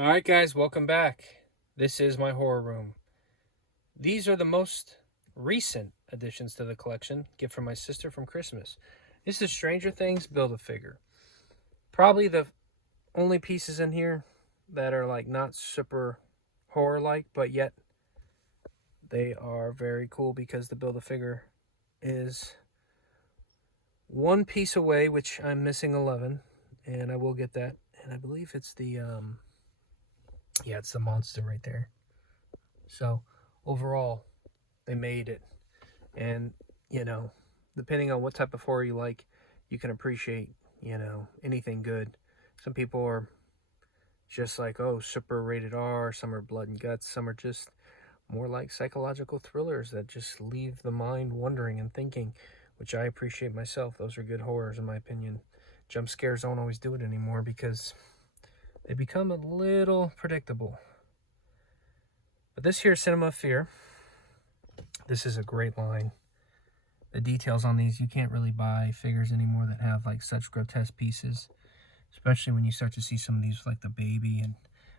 All right, guys, welcome back. This is my horror room. These are the most recent additions to the collection, gift from my sister from Christmas. This is Stranger Things Build-A-Figure. Probably the only pieces in here that are like not super horror-like, but yet they are very cool because the Build-A-Figure is one piece away, which I'm missing 11, and I will get that. And I believe it's it's the monster right there. So overall, they made it. And, depending on what type of horror you like, you can appreciate, anything good. Some people are just like, oh, super rated R, some are blood and guts, some are just more like psychological thrillers that just leave the mind wondering and thinking, which I appreciate myself. Those are good horrors, in my opinion. Jump scares don't always do it anymore because they become a little predictable. But this here, Cinema of Fear, this is a great line. The details on these, you can't really buy figures anymore that have like such grotesque pieces, especially when you start to see some of these like the baby. And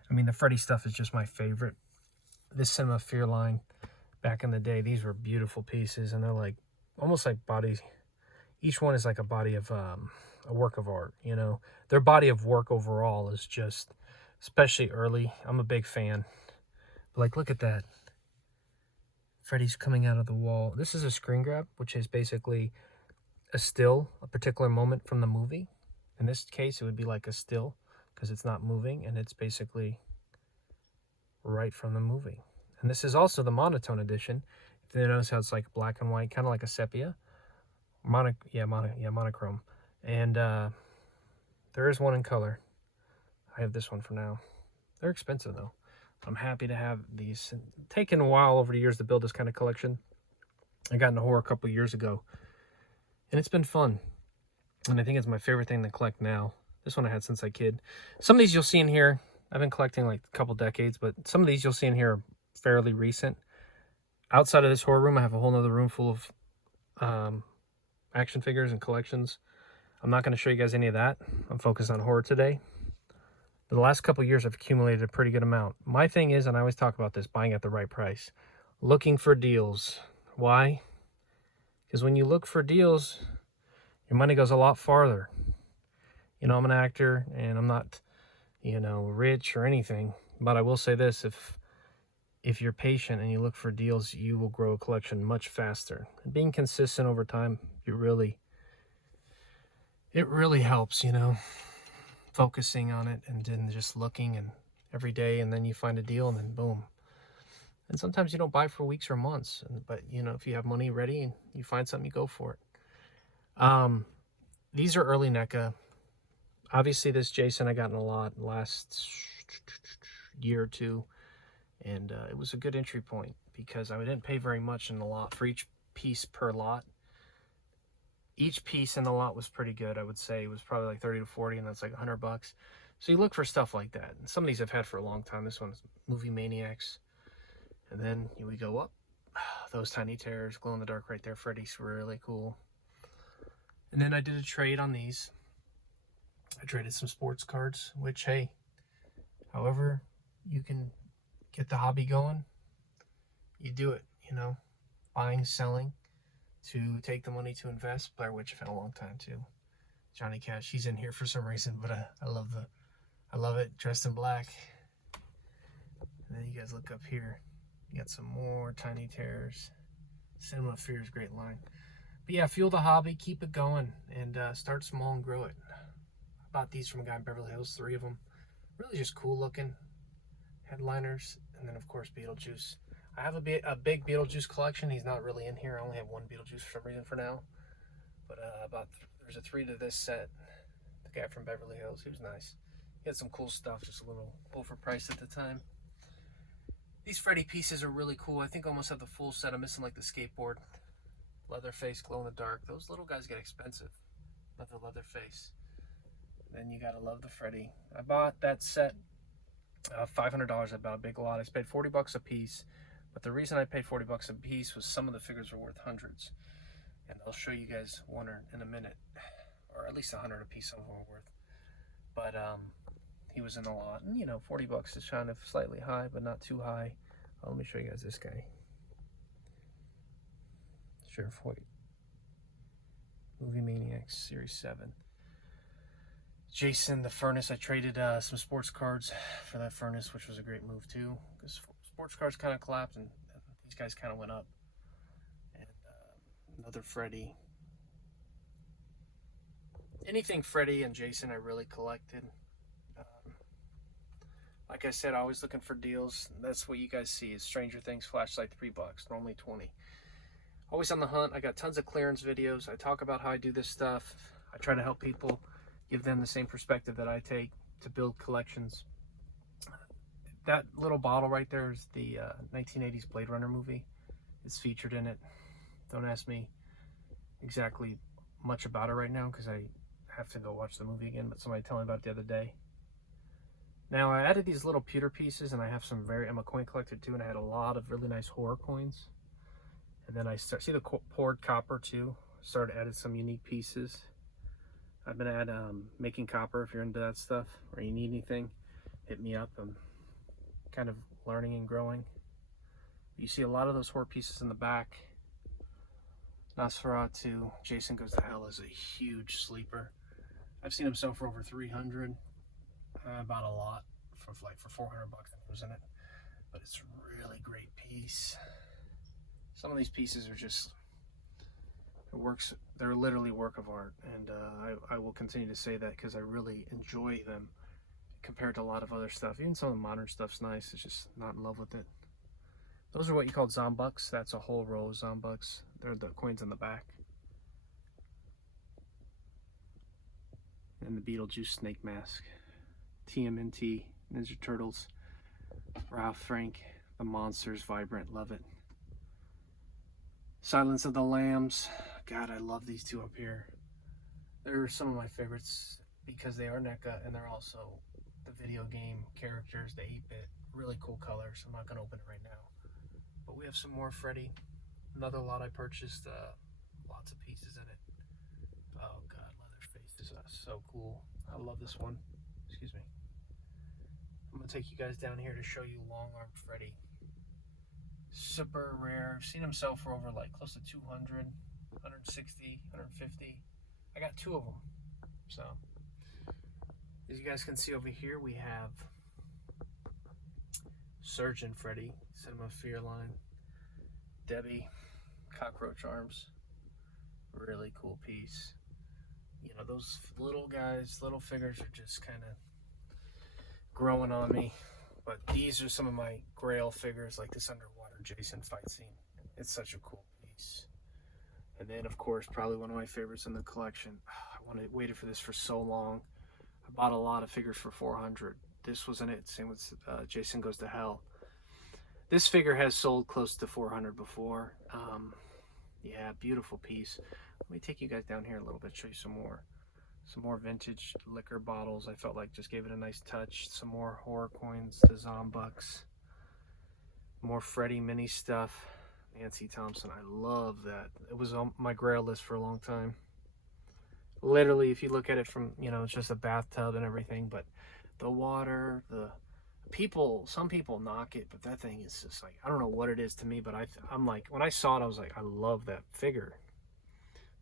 I mean, the Freddy stuff is just my favorite. This Cinema Fear line, back in the day, these were beautiful pieces, and they're like almost like bodies. Each one is like a body of a work of art. Their body of work overall is just, especially early, I'm a big fan. But like, look at that. Freddy's coming out of the wall. This is a screen grab, which is basically a still, a particular moment from the movie. In this case, it would be like a still because it's not moving, and it's basically right from the movie. And this is also the monotone edition. If you notice how it's like black and white, kind of like a sepia. Monochrome. And there is one in color. I have this one for now. They're expensive though. I'm happy to have these. It's taken a while over the years to build this kind of collection. I got into horror a couple years ago, and it's been fun. And I think it's my favorite thing to collect now. This one I had since I kid. Some of these you'll see in here, I've been collecting like a couple decades, but some of these you'll see in here are fairly recent. Outside of this horror room, I have a whole other room full of action figures and collections. I'm not going to show you guys any of that. I'm focused on horror today. But the last couple years, I've accumulated a pretty good amount. My thing is, and I always talk about this, buying at the right price. Looking for deals. Why? Because when you look for deals, your money goes a lot farther. I'm an actor, and I'm not, rich or anything. But I will say this, if you're patient and you look for deals, you will grow a collection much faster. And being consistent over time, it really helps, focusing on it and then just looking and every day, and then you find a deal and then boom. And sometimes you don't buy for weeks or months, but if you have money ready and you find something, you go for it. These are early NECA. Obviously this Jason I got in a lot last year or two, and it was a good entry point because I didn't pay very much in the lot for each piece per lot. Each piece in the lot was pretty good. I would say it was probably like 30 to 40, and that's like $100. So you look for stuff like that. And some of these I've had for a long time. This one's Movie Maniacs. And then we go up. Those Tiny Terrors, glow in the dark right there. Freddy's really cool. And then I did a trade on these. I traded some sports cards, which, hey, however you can get the hobby going, you do it, buying, selling, to take the money to invest. Blair Witch I've had a long time too. Johnny Cash, he's in here for some reason, but I love it, dressed in black. And then you guys look up here, you got some more Tiny Terrors. Cinema of Fear is a great line. But yeah, fuel the hobby, keep it going, and start small and grow it. I bought these from a guy in Beverly Hills, 3 of them. Really just cool looking headliners, and then of course Beetlejuice. I have a big Beetlejuice collection. He's not really in here. I only have one Beetlejuice for some reason for now. But there's a 3 to this set. The guy from Beverly Hills, he was nice. He had some cool stuff, just a little overpriced at the time. These Freddy pieces are really cool. I think I almost have the full set. I'm missing like the skateboard. Leatherface, glow in the dark. Those little guys get expensive. Love the Leatherface. Then you gotta love the Freddy. I bought that set $500 at Big Lots. I paid $40 a piece. But the reason I paid $40 a piece was some of the figures were worth hundreds. And I'll show you guys one in a minute. Or at least 100 a piece, some of them were worth. But he was in a lot. And, you know, 40 bucks is kind of slightly high, but not too high. Let me show you guys this guy. Sheriff Hoyt. Movie Maniacs Series 7. Jason the Furnace. I traded some sports cards for that Furnace, which was a great move too, because sports cards kind of collapsed and these guys kind of went up. And another Freddy. Anything Freddy and Jason I really collected. Like I said, always looking for deals. That's what you guys see is Stranger Things flashlight, $3, normally 20. Always on the hunt. I got tons of clearance videos. I talk about how I do this stuff. I try to help people, give them the same perspective that I take to build collections. That little bottle right there is the 1980s Blade Runner movie. It's featured in it. Don't ask me exactly much about it right now because I have to go watch the movie again, but somebody told me about it the other day. Now, I added these little pewter pieces, and I have some I'm a coin collector too, and I had a lot of really nice horror coins. And then I see the poured copper too. Started adding some unique pieces. I've been at making copper. If you're into that stuff or you need anything, hit me up. I'm kind of learning and growing. You see a lot of those horror pieces in the back. Nosferatu, Jason Goes to Hell is a huge sleeper. I've seen him sell for over 300. I bought a lot for 400 bucks. It was in it, but it's a really great piece. Some of these pieces are just they're literally work of art, and I will continue to say that because I really enjoy them compared to a lot of other stuff. Even some of the modern stuff's nice, it's just not in love with it. Those are what you call zombucks. That's a whole row of zombucks. They're the coins in the back. And the Beetlejuice snake mask. TMNT, Ninja Turtles, Ralph Frank, The Monsters, Vibrant, love it. Silence of the Lambs, God, I love these two up here. They're some of my favorites because they are NECA and they're also the video game characters, the 8-bit, really cool colors. I'm not going to open it right now. But we have some more Freddy, another lot I purchased, lots of pieces in it. Oh God, Leatherface is so cool. I love this one. Excuse me. I'm going to take you guys down here to show you Long-Armed Freddy. Super rare. I've seen him sell for over like close to 200, 160, 150. I got two of them. So, as you guys can see over here, we have Surgeon Freddy, Cinema Fear line. Debbie, Cockroach Arms. Really cool piece. You know, those little guys, little figures are just kind of growing on me. But these are some of my grail figures, like this underwater Jason fight scene. It's such a cool piece. And then, of course, probably one of my favorites in the collection. I waited for this for so long. I bought a lot of figures for 400. This wasn't it. Same with Jason Goes to Hell. This figure has sold close to 400 before. Yeah, beautiful piece. Let me take you guys down here a little bit, show you some more vintage liquor bottles. I felt like just gave it a nice touch. Some more horror coins, the Zombucks. More Freddy mini stuff. Nancy Thompson, I love that. It was on my grail list for a long time. Literally, if you look at it from, you know, it's just a bathtub and everything, but the water, some people knock it, but that thing is just like, I don't know what it is to me, but I'm like, when I saw it, I was like, I love that figure.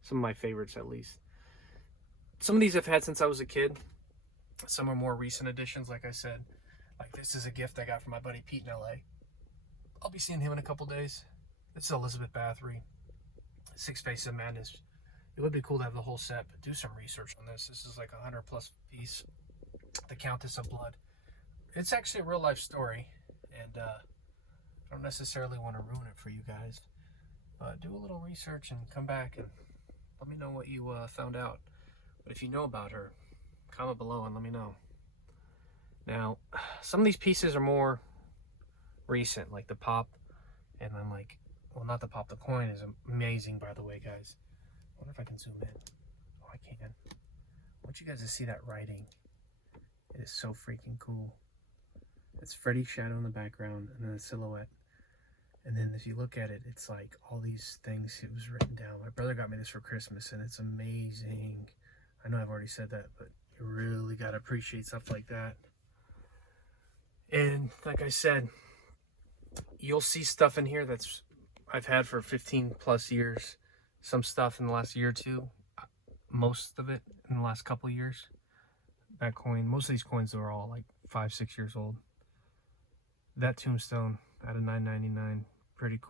Some of my favorites, at least. Some of these I've had since I was a kid. Some are more recent additions, like I said. Like this is a gift I got from my buddy Pete in LA. I'll be seeing him in a couple days. This is Elizabeth Bathory, Six Faces of Madness. It would be cool to have the whole set, but do some research on this. This is like 100+ piece. The Countess of Blood. It's actually a real life story, and I don't necessarily want to ruin it for you guys. But do a little research and come back and let me know what you found out. But if you know about her, comment below and let me know. Now, some of these pieces are more recent, like the pop, and then like, well, not the pop, the coin is amazing, by the way, guys. I wonder if I can zoom in. Oh, I can. I want you guys to see that writing. It is so freaking cool. It's Freddy's shadow in the background, and then a silhouette. And then if you look at it, it's like all these things, it was written down. My brother got me this for Christmas, and it's amazing. I know I've already said that, but you really got to appreciate stuff like that. And like I said, you'll see stuff in here that's I've had for 15 plus years. Some stuff in the last year or two. Most of it in the last couple years. That coin, most of these coins are all like 5-6 years old. That tombstone at a $9.99, pretty cool.